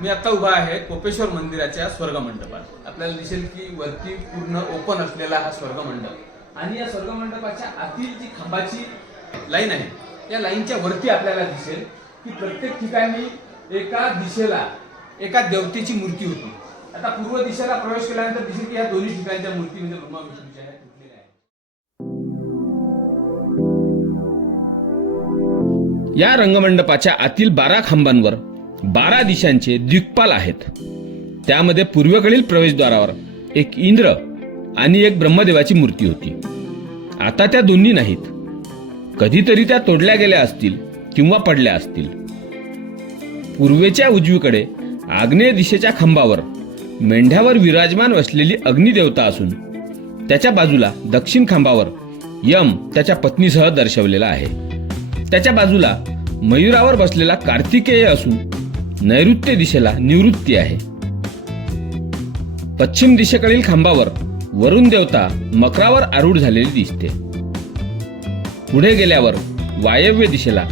मी आता उभा आहे कोपेश्वर मंदिराच्या स्वर्ग मंडपात आपल्याला दिसेल की वरती पूर्ण ओपन असलेला हा स्वर्ग मंडप आणि या स्वर्ग मंडपाच्या आतील जी खांबाची लाईन आहे या लाईनच्या वरती आपल्याला दिसेल की प्रत्येक ठिकाणी एका दिशेला एका देवतेची मूर्ती होती. आता पूर्व दिशेला प्रवेश केल्यानंतर दिसेल की या दोन्ही ठिकाणच्या मूर्ती म्हणजे ब्रह्मा विष्णूच्या आहेत? या रंगमंडपाच्या आतील बारा खांबांवर बारा दिशांचे द्विकपाल आहेत. त्यामध्ये पूर्वेकडील प्रवेशद्वारावर एक इंद्र आणि एक ब्रह्मदेवाची मूर्ती होती. आता त्या दोन्ही नाहीत. कधीतरी त्या तोडल्या गेल्या असतील किंवा पडल्या असतील. पूर्वेच्या उजवीकडे आग्नेय दिशेच्या खांबावर मेंढ्यावर विराजमान असलेली अग्निदेवता असून त्याच्या बाजूला दक्षिण खांबावर यम त्याच्या पत्नीसह दर्शवलेला आहे. त्याच्या बाजूला मयुरावर बसलेला कार्तिकेय असून नैऋत्य दिशेला निवृत्ती आहे. पश्चिम दिशेकडील खांबावर वरुण देवता मकरावर आरूढ झालेली दिसते. पुढे गेल्यावर वायव्य दिशेला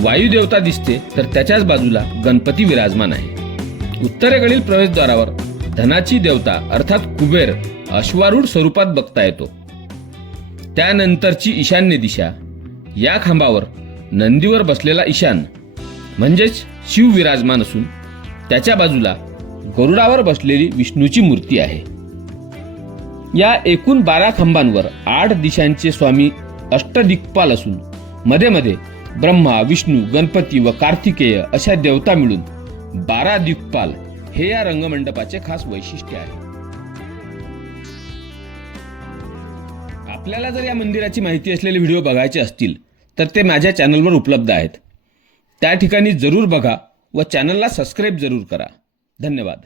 वायुदेवता दिसते तर त्याच्याच बाजूला गणपती विराजमान आहे. उत्तरेकडील प्रवेशद्वारावर धनाची देवता अर्थात कुबेर अश्वारूढ स्वरूपात बघता येतो. त्यानंतरची ईशान्य दिशा या खांबावर नंदीवर बसलेला ईशान म्हणजेच शिव विराजमान असून त्याच्या बाजूला गरुडावर बसलेली विष्णूची मूर्ती आहे. या एकूण बारा खंबांवर आठ दिशांचे स्वामी अष्टदिक्पाल असून मध्ये मध्ये ब्रह्मा विष्णू गणपती व कार्तिकेय अशा देवता मिळून बारा दिक्पाल हे या रंगमंडपाचे खास वैशिष्ट्य आहे. आपल्याला जर या मंदिराची माहिती असलेले व्हिडिओ बघायचे असतील तर ते माझ्या चॅनलवर उपलब्ध आहेत. त्या ठिकाणी जरूर बघा व चॅनलला सबस्क्राईब जरूर करा. धन्यवाद.